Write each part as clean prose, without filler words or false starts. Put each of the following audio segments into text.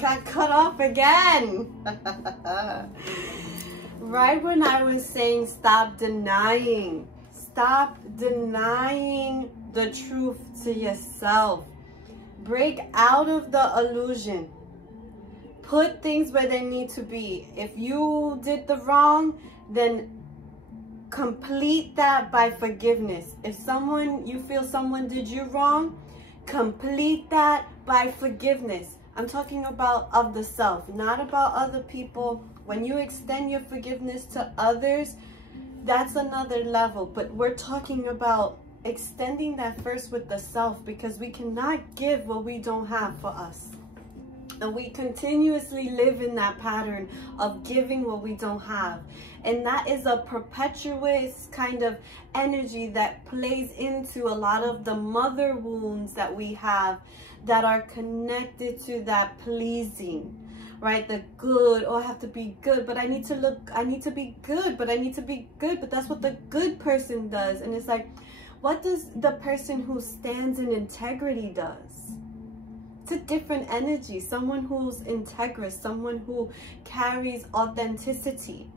got cut off again. Right when I was saying stop denying the truth to yourself. Break out of the illusion. Put things where they need to be. If you did the wrong, then complete that by forgiveness. If you feel someone did you wrong, complete that by forgiveness. I'm talking about of the self, not about other people. When you extend your forgiveness to others, that's another level. But we're talking about extending that first with the self, because we cannot give what we don't have for us. And we continuously live in that pattern of giving what we don't have. And that is a perpetuous kind of energy that plays into a lot of the mother wounds that we have that are connected to that pleasing, right? The good, oh, I have to be good, but I need to be good, but I need to be good, but that's what the good person does. And it's like, what does the person who stands in integrity does? It's a different energy. Someone who's integrous, someone who carries authenticity,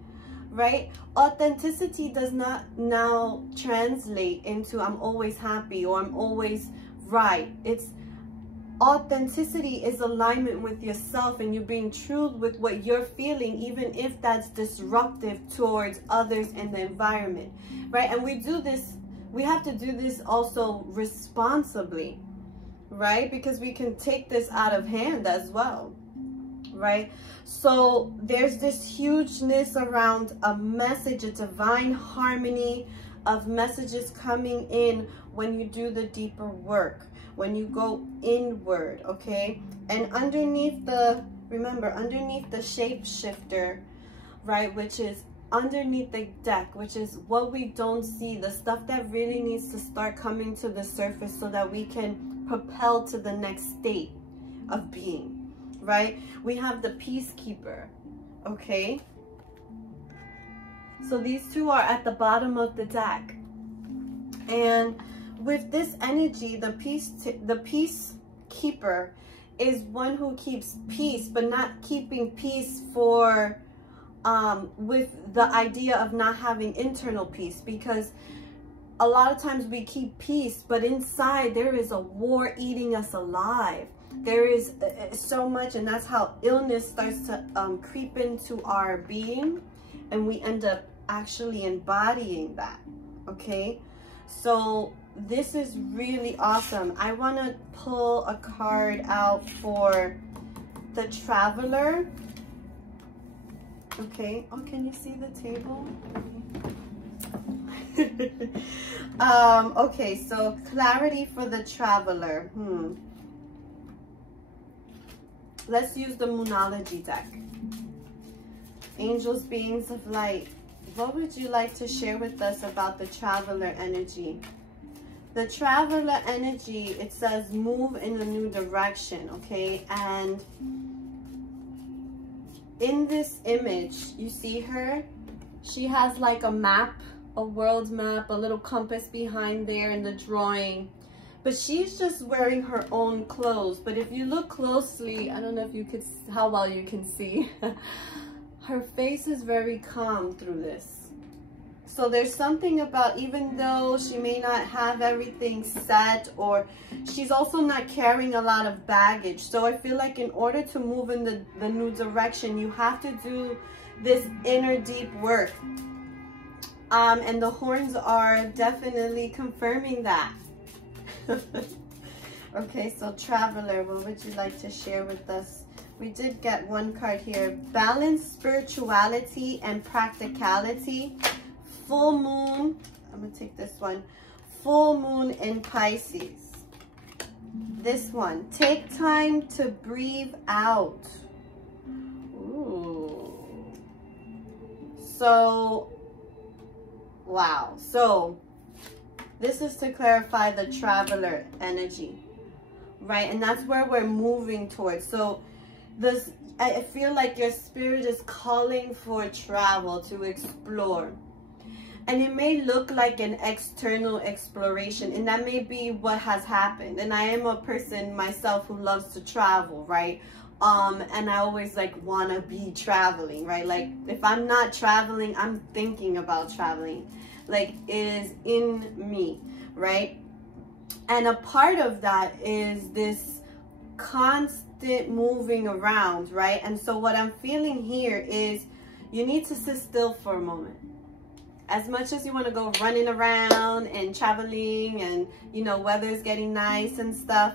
right? Authenticity does not now translate into I'm always happy or I'm always right. It's authenticity is alignment with yourself and you being true with what you're feeling, even if that's disruptive towards others and the environment, right? And we have to do this also responsibly, right? Because we can take this out of hand as well, right? So there's this hugeness around a message, a divine harmony of messages coming in when you do the deeper work, when you go inward, okay? And underneath the shapeshifter, right, which is underneath the deck, which is what we don't see, the stuff that really needs to start coming to the surface so that we can propel to the next state of being, right? We have the peacekeeper, okay? So these two are at the bottom of the deck. And with this energy, the peacekeeper is one who keeps peace, but not keeping peace for with the idea of not having internal peace, because a lot of times we keep peace, but inside there is a war eating us alive. There is so much, and that's how illness starts to creep into our being, and we end up actually embodying that, okay? So this is really awesome. I want to pull a card out for the Traveler. Okay. Oh, can you see the table? Okay, so clarity for the Traveler. Let's use the Moonology deck. Angels, beings of light, what would you like to share with us about the Traveler energy? The Traveler energy, it says move in a new direction, okay? And in this image, you see her? She has like a map, a world map, a little compass behind there in the drawing. But she's just wearing her own clothes. But if you look closely, I don't know if you could, how well you can see. Her face is very calm through this. So there's something about, even though she may not have everything set, or she's also not carrying a lot of baggage. So I feel like in order to move in the new direction, you have to do this inner deep work. And the horns are definitely confirming that. Okay, so Traveler, what would you like to share with us? We did get one card here. Balance spirituality and practicality. Full moon, I'm gonna take this one. Full moon in Pisces. This one, take time to breathe out. Ooh. So, wow. So, this is to clarify the Traveler energy, right? And that's where we're moving towards. So, this, I feel like your spirit is calling for travel, to explore. And it may look like an external exploration, and that may be what has happened. And I am a person myself who loves to travel, right? And I always like want to be traveling, right? Like if I'm not traveling, I'm thinking about traveling. Like it is in me, right? And a part of that is this constant moving around, right? And so what I'm feeling here is you need to sit still for a moment. As much as you want to go running around and traveling and, you know, weather's getting nice and stuff,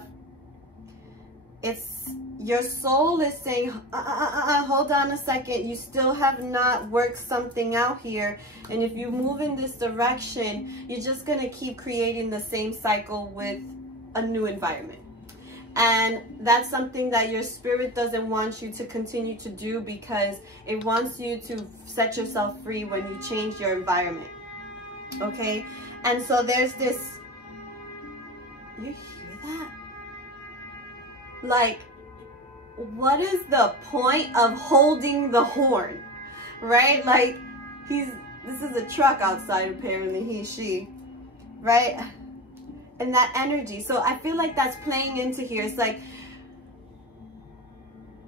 it's your soul is saying, hold on a second. You still have not worked something out here. And if you move in this direction, you're just going to keep creating the same cycle with a new environment. And that's something that your spirit doesn't want you to continue to do, because it wants you to set yourself free when you change your environment. Okay? And so there's this, you hear that? Like, what is the point of holding the horn, right? Like, this is a truck outside, apparently, he, she, right? And that energy. So I feel like that's playing into here. It's like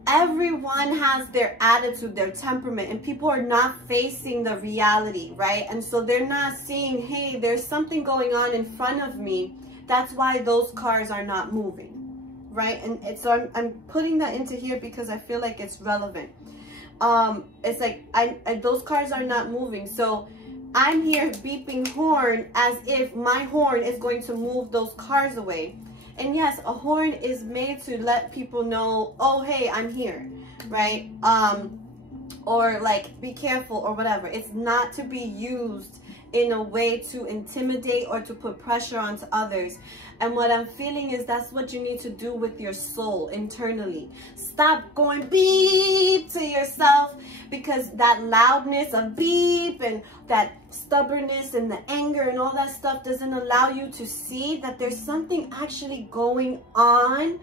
everyone has their attitude, their temperament, and people are not facing the reality, right? And so they're not seeing, hey, there's something going on in front of me. That's why those cars are not moving. Right? And so I'm putting that into here because I feel like it's relevant. It's like those cars are not moving. So I'm here beeping horn as if my horn is going to move those cars away. And yes, a horn is made to let people know, oh, hey, I'm here, right? Or like, be careful or whatever. It's not to be used in a way to intimidate or to put pressure onto others. And what I'm feeling is that's what you need to do with your soul internally. Stop going beep to yourself, because that loudness of beep and that stubbornness and the anger and all that stuff doesn't allow you to see that there's something actually going on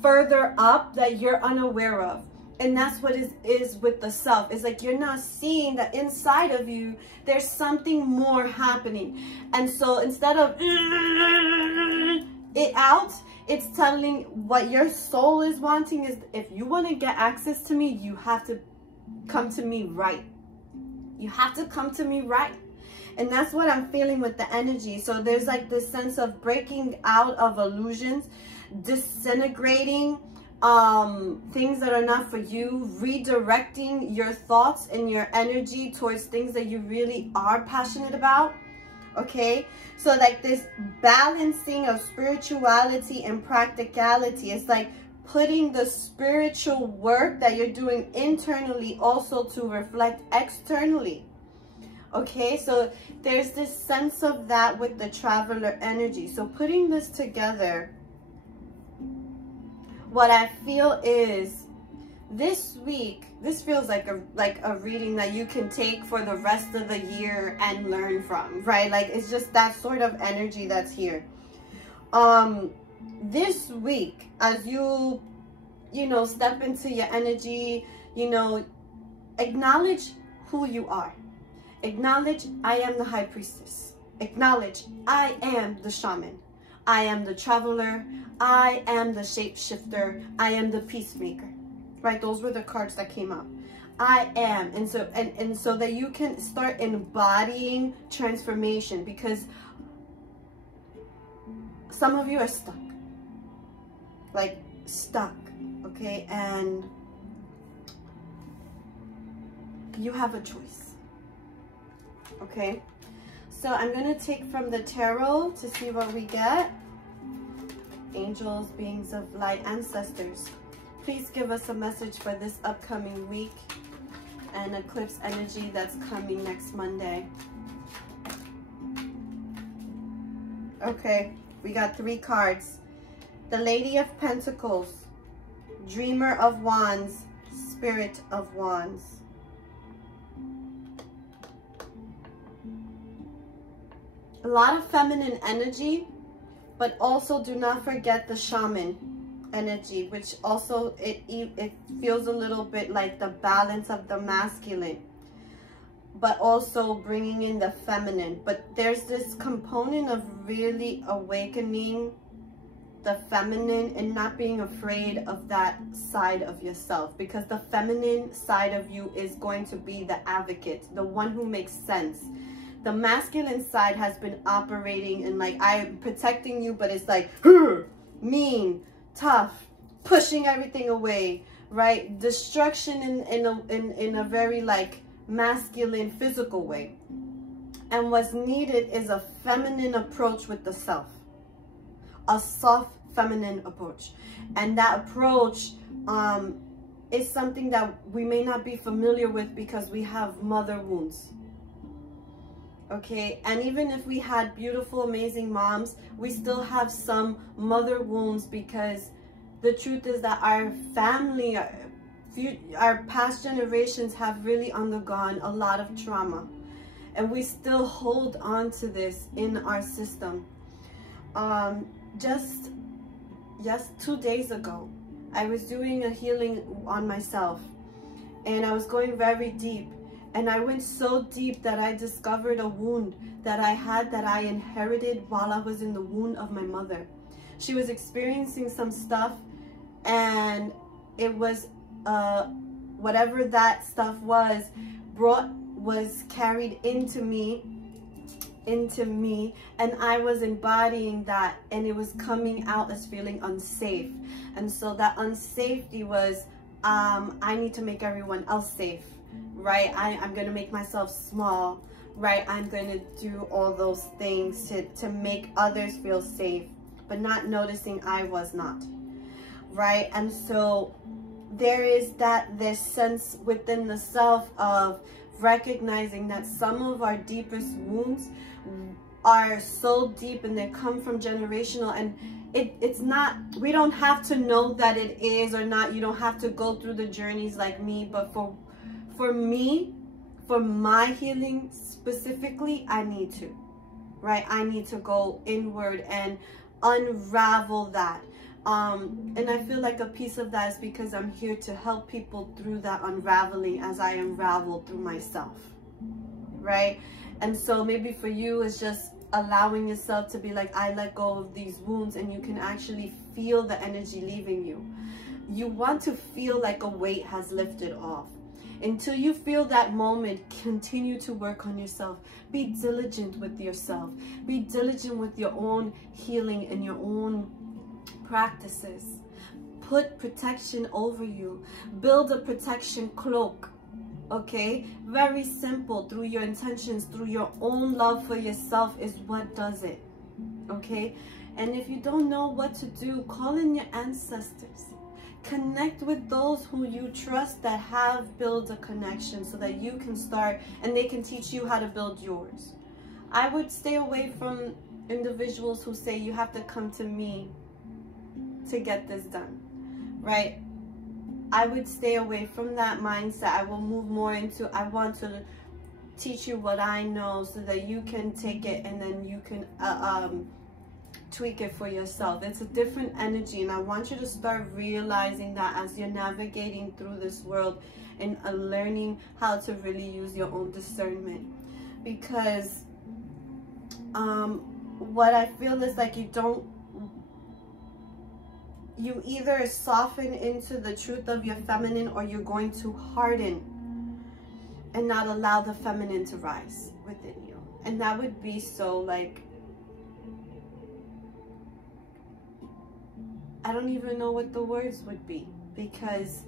further up that you're unaware of. And that's what is with the self. It's like you're not seeing that inside of you, there's something more happening. And so instead of it out, it's telling what your soul is wanting is, if you want to get access to me, you have to come to me right. You have to come to me right. And that's what I'm feeling with the energy. So there's like this sense of breaking out of illusions, disintegrating things that are not for you, redirecting your thoughts and your energy towards things that you really are passionate about. Okay, so like this balancing of spirituality and practicality. It's like putting the spiritual work that you're doing internally also to reflect externally. Okay, so there's this sense of that with the traveler energy. So putting this together, what I feel is this week, this feels like a reading that you can take for the rest of the year and learn from, right? Like it's just that sort of energy that's here. This week, as you know, step into your energy, you know, acknowledge who you are. Acknowledge, I am the high priestess. Acknowledge, I am the shaman. I am the traveler. I am the shapeshifter. I am the peacemaker. Right? Those were the cards that came up. I am. And so that you can start embodying transformation, because some of you are stuck. Like stuck. Okay? And you have a choice. Okay? So I'm going to take from the tarot to see what we get. Angels, beings of light, ancestors, please give us a message for this upcoming week and eclipse energy that's coming next Monday. Okay, we got 3 cards. The Lady of Pentacles, Dreamer of Wands, Spirit of Wands. A lot of feminine energy, but also do not forget the shaman energy, which also it feels a little bit like the balance of the masculine, but also bringing in the feminine. But there's this component of really awakening the feminine and not being afraid of that side of yourself, because the feminine side of you is going to be the advocate, the one who makes sense. The masculine side has been operating in like, I'm protecting you, but it's like mean, tough, pushing everything away, right? Destruction in a very like masculine physical way. And what's needed is a feminine approach with the self. A soft feminine approach. And that approach is something that we may not be familiar with because we have mother wounds. Okay, and even if we had beautiful, amazing moms, we still have some mother wounds, because the truth is that our family, our past generations have really undergone a lot of trauma. And we still hold on to this in our system. Just 2 days ago, I was doing a healing on myself, and I was going very deep, and I went so deep that I discovered a wound that I had, that I inherited while I was in the womb of my mother. She was experiencing some stuff, and it was whatever that stuff was carried into me, and I was embodying that, and it was coming out as feeling unsafe. And so that unsafety was I need to make everyone else safe, right? I'm gonna make myself small, right? I'm gonna do all those things to make others feel safe, but not noticing I was not, right? And so there is this sense within the self of recognizing that some of our deepest wounds are so deep, and they come from generational, and it's not, we don't have to know that it is or not. You don't have to go through the journeys like me, but for me, for my healing specifically, I need to, right? I need to go inward and unravel that. And I feel like a piece of that is because I'm here to help people through that unraveling as I unravel through myself, right? And so maybe for you, it's just allowing yourself to be like, I let go of these wounds, and you can actually feel the energy leaving you. You want to feel like a weight has lifted off. Until you feel that moment, continue to work on yourself. Be diligent with yourself. Be diligent with your own healing and your own practices. Put protection over you. Build a protection cloak. Okay, very simple. Through your intentions, through your own love for yourself is what does it. Okay, and if you don't know what to do, call in your ancestors. Connect with those who you trust that have built a connection, so that you can start and they can teach you how to build yours. I would stay away from individuals who say you have to come to me to get this done, right? I would stay away from that mindset. I will move more into, I want to teach you what I know so that you can take it and then you can tweak it for yourself. It's a different energy, and I want you to start realizing that as you're navigating through this world and learning how to really use your own discernment. Because what I feel is like you either soften into the truth of your feminine, or you're going to harden and not allow the feminine to rise within you. And that would be so like, I don't even know what the words would be, because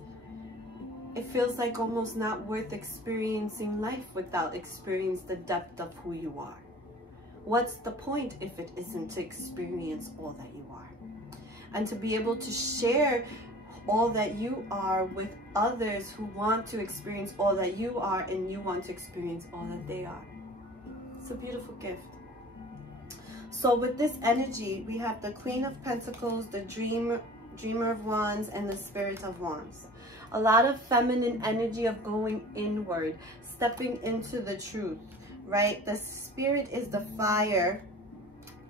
it feels like almost not worth experiencing life without experiencing the depth of who you are. What's the point if it isn't to experience all that you are? And to be able to share all that you are with others who want to experience all that you are, and you want to experience all that they are. It's a beautiful gift. So with this energy, we have the Queen of Pentacles, the Dreamer of Wands, and the Spirit of Wands. A lot of feminine energy of going inward, stepping into the truth, right? The Spirit is the fire.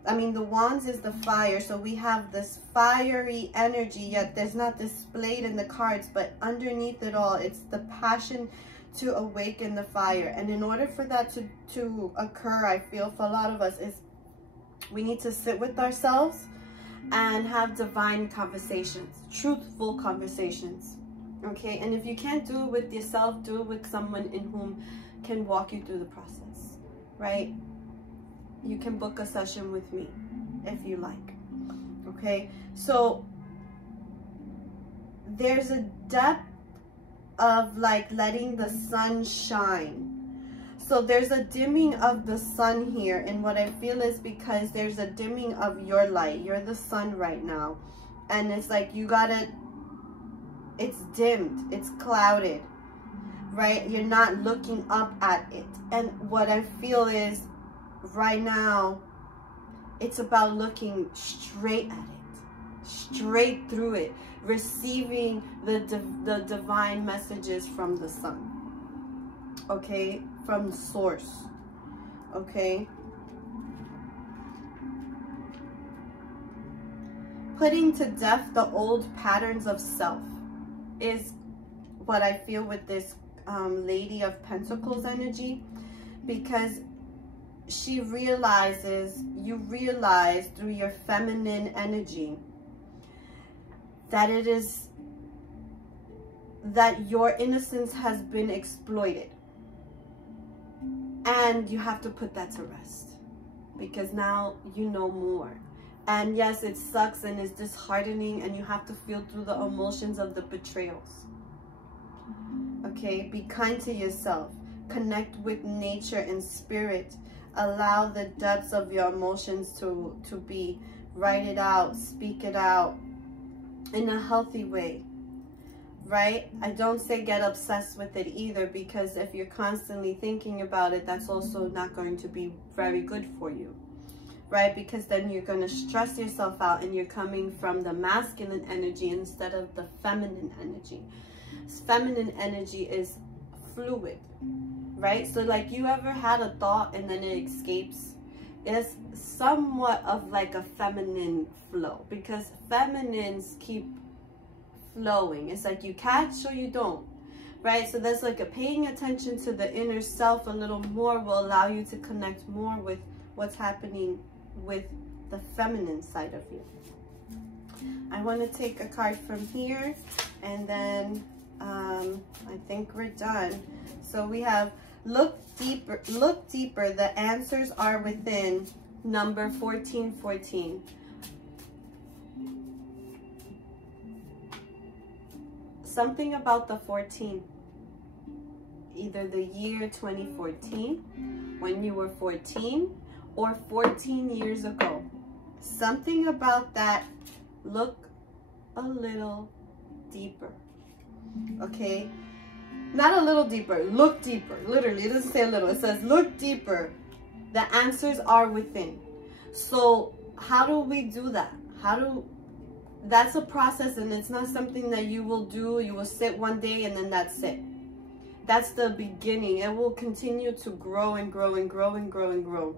I mean, the Wands is the fire. So we have this fiery energy, yet there's not displayed in the cards, but underneath it all, it's the passion to awaken the fire. And in order for that to occur, I feel for a lot of us, is we need to sit with ourselves and have divine conversations, truthful conversations. Okay, and if you can't do it with yourself, do it with someone in whom can walk you through the process, right? You can book a session with me if you like. Okay, so there's a depth of like letting the sun shine. So there's a dimming of the sun here, and what I feel is because there's a dimming of your light. You're the sun right now, and it's like you gotta, it's dimmed, it's clouded, right? You're not looking up at it. And what I feel is right now, it's about looking straight at it, straight through it, receiving the divine messages from the sun, okay, from source, okay. Putting to death the old patterns of self is what I feel with this Lady of Pentacles energy, because she realizes, you realize through your feminine energy that it is that your innocence has been exploited, and you have to put that to rest because now you know more. And yes, it sucks and it's disheartening, and you have to feel through the emotions of the betrayals. Okay, be kind to yourself, connect with nature and spirit, allow the depths of your emotions to be, write it out, speak it out in a healthy way, right? I don't say get obsessed with it either, because if you're constantly thinking about it, that's also not going to be very good for you, right? Because then you're going to stress yourself out, and you're coming from the masculine energy instead of the feminine energy. Feminine energy is fluid, right? So like, you ever had a thought and then it escapes? It's somewhat of like a feminine flow, because feminines keep flowing. It's like you catch or you don't, right? So that's like a paying attention to the inner self a little more will allow you to connect more with what's happening with the feminine side of you. I want to take a card from here, and then I think we're done. So we have look deeper, the answers are within. Number 1414. Something about the 14, either the year 2014, when you were 14, or 14 years ago. Something about that. Look a little deeper, okay? Not a little deeper, look deeper. Literally, it doesn't say a little, it says look deeper. The answers are within. So how do we do that? That's a process, and it's not something that you will do. You will sit one day and then that's it. That's the beginning. It will continue to grow and grow and grow and grow and grow.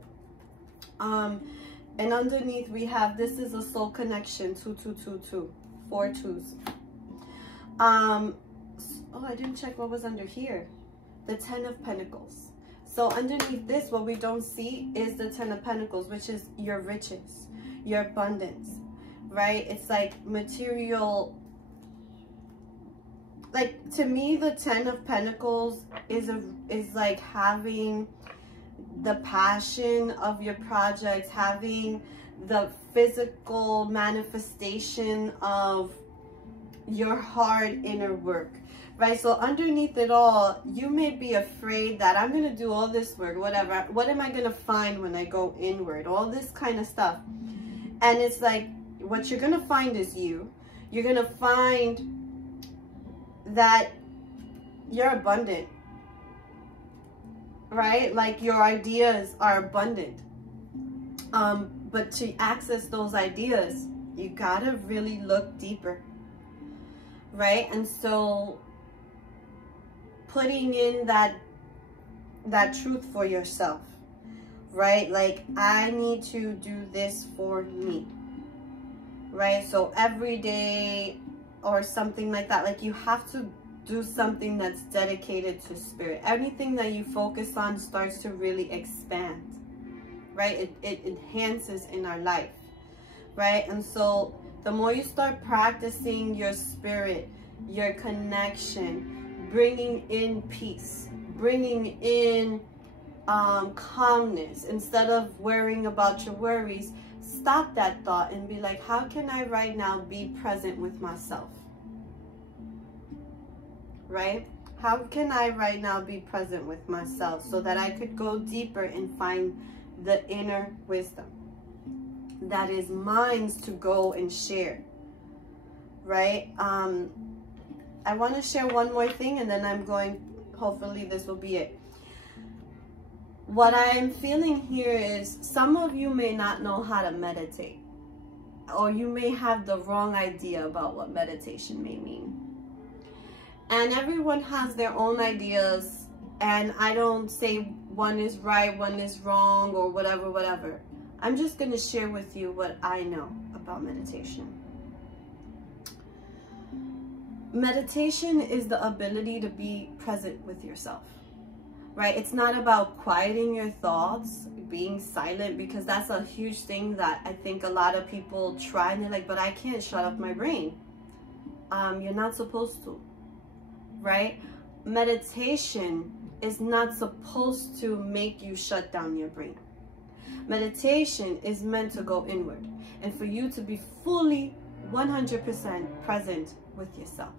And underneath we have, this is a soul connection, 2222, 4 twos. Oh, I didn't check what was under here. The 10 of Pentacles. So underneath this, what we don't see is the 10 of Pentacles, which is your riches, your abundance, right? It's like material. Like, to me, the 10 of Pentacles is like having the passion of your projects, having the physical manifestation of your hard inner work, right? So underneath it all, you may be afraid that I'm going to do all this work, whatever. What am I going to find when I go inward? All this kind of stuff. And it's like, what you're going to find is you. You're going to find that you're abundant, right? Like, your ideas are abundant. But to access those ideas, you got to really look deeper, right? And so putting in that truth for yourself, right? Like, I need to do this for me, right? So every day or something like that, like, you have to do something that's dedicated to spirit. Anything that you focus on starts to really expand, right? It enhances in our life, right? And so the more you start practicing your spirit, your connection, bringing in peace, bringing in calmness, instead of worrying about your worries, stop that thought and be like, how can I right now be present with myself? Right? How can I right now be present with myself so that I could go deeper and find the inner wisdom that is mine to go and share, right? I want to share one more thing, and then I'm going, hopefully this will be it. What I am feeling here is some of you may not know how to meditate, or you may have the wrong idea about what meditation may mean. And everyone has their own ideas, and I don't say one is right, one is wrong, or whatever. I'm just going to share with you what I know about meditation. Meditation is the ability to be present with yourself, right? It's not about quieting your thoughts, being silent, because that's a huge thing that I think a lot of people try, and they're like, but I can't shut up my brain. You're not supposed to, right? Meditation is not supposed to make you shut down your brain. Meditation is meant to go inward and for you to be fully 100% present with yourself.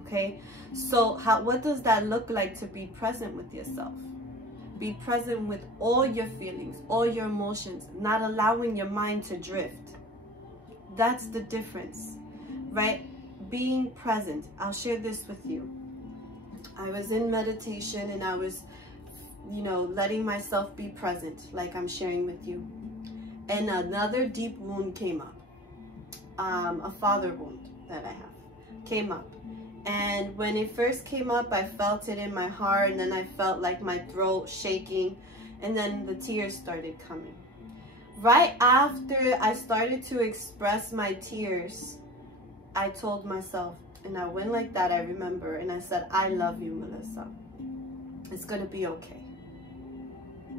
Okay, so what does that look like to be present with yourself? Be present with all your feelings, all your emotions, not allowing your mind to drift. That's the difference, right? Being present. I'll share this with you. I was in meditation and I was, letting myself be present, like I'm sharing with you. And another deep wound came up. A father wound that I have came up. And when it first came up, I felt it in my heart, and then I felt like my throat shaking, and then the tears started coming. Right after I started to express my tears, I told myself, and I went like that, I remember, and I said, I love you, Melissa. It's gonna be okay.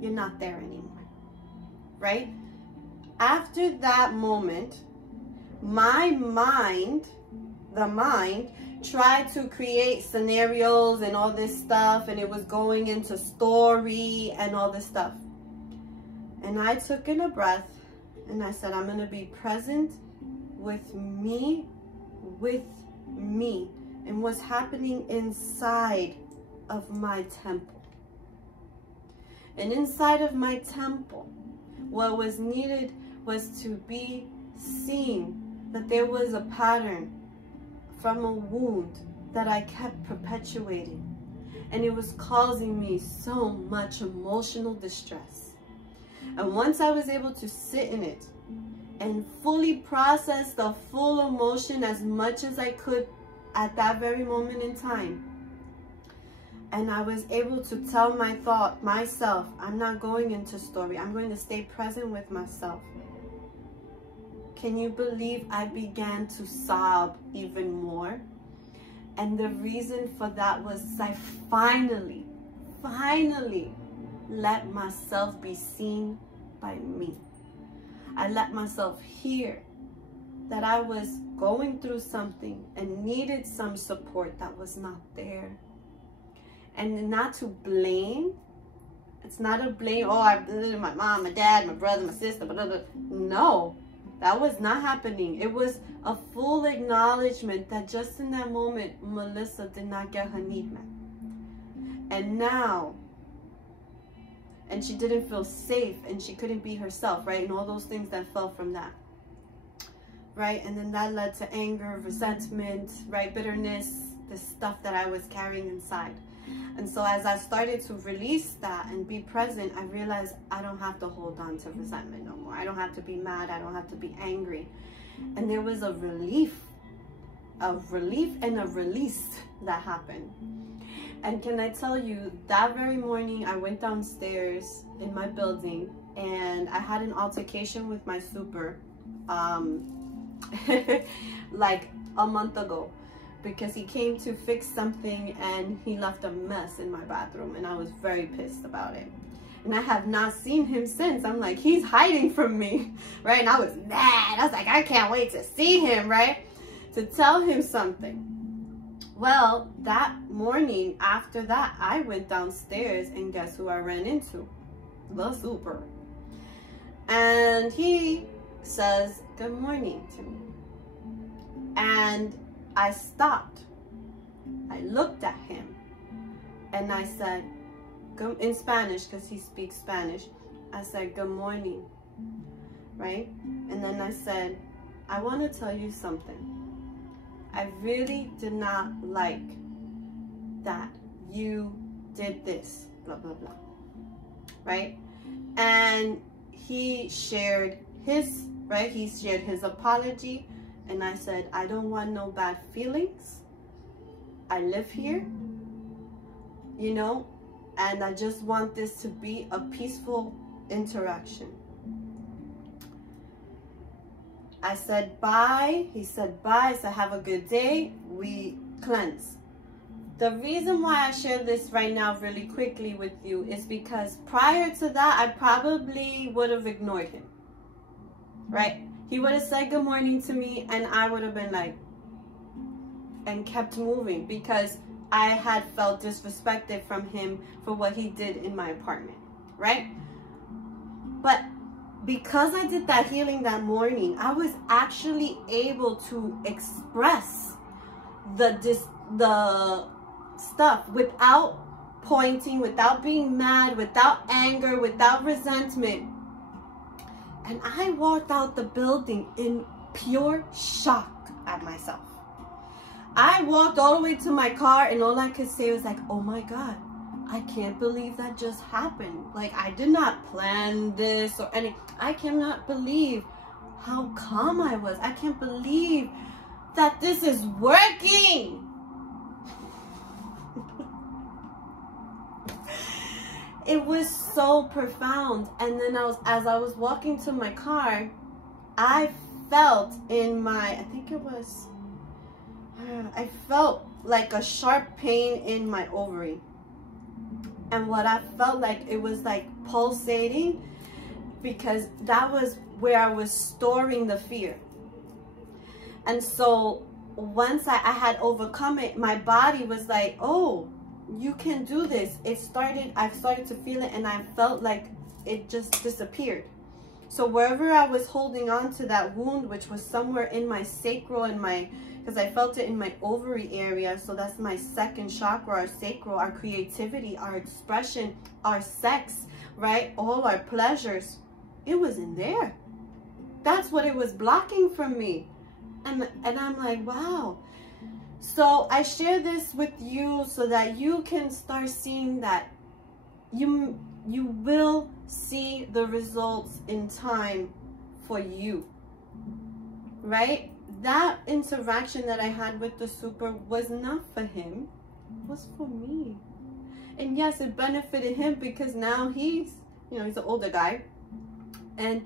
You're not there anymore, right? After that moment, my mind, the mind, tried to create scenarios and all this stuff, and it was going into story and all this stuff. And I took in a breath and I said, I'm gonna be present with me and what's happening inside of my temple. And inside of my temple, what was needed was to be seen that there was a pattern from a wound that I kept perpetuating, and it was causing me so much emotional distress. And once I was able to sit in it and fully process the full emotion as much as I could at that very moment in time, and I was able to tell myself, I'm not going into story, I'm going to stay present with myself. Can you believe I began to sob even more? And the reason for that was I finally let myself be seen by me. I let myself hear that I was going through something and needed some support that was not there. And not to blame. It's not a blame, oh, my mom, my dad, my brother, my sister, blah, blah, blah. No. That was not happening. It was a full acknowledgement that just in that moment, Melissa did not get her need met. And now, and she didn't feel safe, and she couldn't be herself, right? And all those things that fell from that, right? And then that led to anger, resentment, right? Bitterness, the stuff that I was carrying inside. And so as I started to release that and be present, I realized I don't have to hold on to resentment no more. I don't have to be mad. I don't have to be angry. And there was a relief and a release that happened. And can I tell you, that very morning, I went downstairs in my building and I had an altercation with my super like a month ago, because he came to fix something and he left a mess in my bathroom, and I was very pissed about it. And I have not seen him since. I'm like, he's hiding from me, right? And I was mad. I was like, I can't wait to see him, right? To tell him something. Well, that morning after that, I went downstairs and guess who I ran into? The super. And he says, good morning to me. And I stopped. I looked at him and I said, in Spanish, because he speaks Spanish, I said, good morning, right? And then I said, I want to tell you something. I really did not like that you did this, blah, blah, blah, right? And he shared his, right? He shared his apology. And I said, I don't want no bad feelings. I live here, you know, and I just want this to be a peaceful interaction. I said, bye. He said, bye. I said, have a good day. We cleanse. The reason why I share this right now really quickly with you is because prior to that, I probably would have ignored him, right? He would have said good morning to me and I would have been like, and kept moving because I had felt disrespected from him for what he did in my apartment, right? But because I did that healing that morning, I was actually able to express the stuff without pointing, without being mad, without anger, without resentment. And I walked out the building in pure shock at myself. I walked all the way to my car and all I could say was like, oh my God, I can't believe that just happened. Like, I did not plan this or any. I cannot believe how calm I was. I can't believe that this is working. It was so profound. And then as I was walking to my car, I felt in my, I felt like a sharp pain in my ovary. And what I felt like, it was like pulsating, because that was where I was storing the fear. And so once I had overcome it, my body was like, oh, you can do this. I started to feel it and I felt like it just disappeared. So wherever I was holding on to that wound, which was somewhere in my sacral and because I felt it in my ovary area. So that's my second chakra, our sacral, our creativity, our expression, our sex, right? All our pleasures. It was in there. That's what it was blocking from me. And I'm like, wow. So I share this with you so that you can start seeing that you will see the results in time for you, right? That interaction that I had with the super was not for him, it was for me. And yes, it benefited him because now he's an older guy, and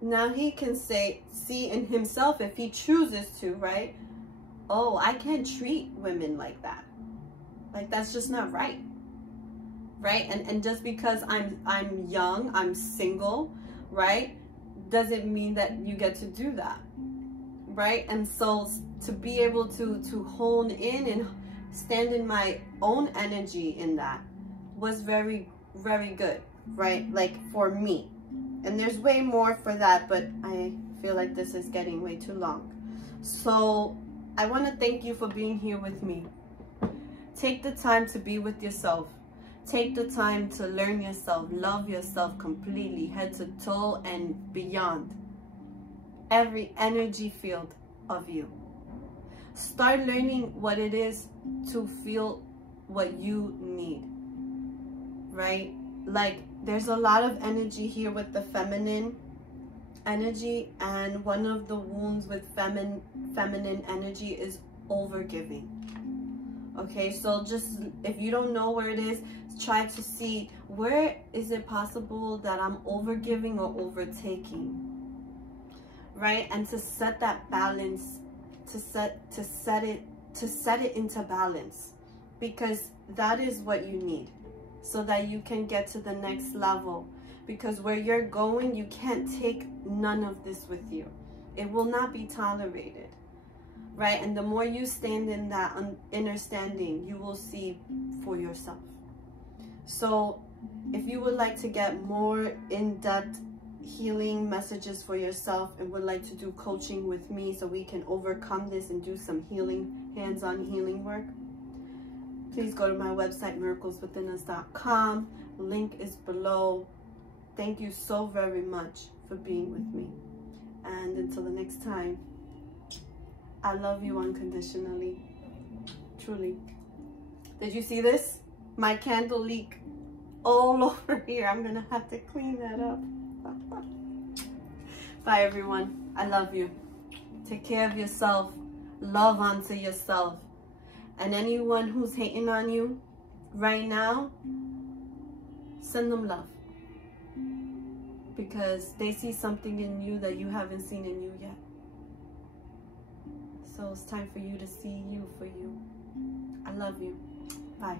now he can see in himself, if he chooses to, right? Oh, I can't treat women like that. Like, that's just not right. Right? And just because I'm young, I'm single, right? Doesn't mean that you get to do that. Right? And so to be able to hone in and stand in my own energy in that was very, very good, right? Like, for me. And there's way more for that, but I feel like this is getting way too long. So I want to thank you for being here with me. Take the time to be with yourself. Take the time to learn yourself, love yourself completely, head to toe and beyond. Every energy field of you. Start learning what it is to feel what you need, right? Like, there's a lot of energy here with the feminine energy, and one of the wounds with feminine energy is overgiving. Okay, so just, if you don't know where it is, try to see, where is it possible that I'm overgiving or overtaking, right? And to set that balance, to set it into balance, because that is what you need. so that you can get to the next level. Because where you're going, you can't take none of this with you. It will not be tolerated, right? And the more you stand in that understanding, you will see for yourself. So if you would like to get more in-depth healing messages for yourself and would like to do coaching with me so we can overcome this and do some healing, hands-on healing work, please go to my website, miracleswithinus.com. Link is below. Thank you so very much for being with me. And until the next time, I love you unconditionally. Truly. Did you see this? My candle leak all over here. I'm gonna have to clean that up. Bye everyone. I love you. Take care of yourself. Love onto yourself. And anyone who's hating on you right now, send them love. Because they see something in you that you haven't seen in you yet. So it's time for you to see you for you. I love you. Bye.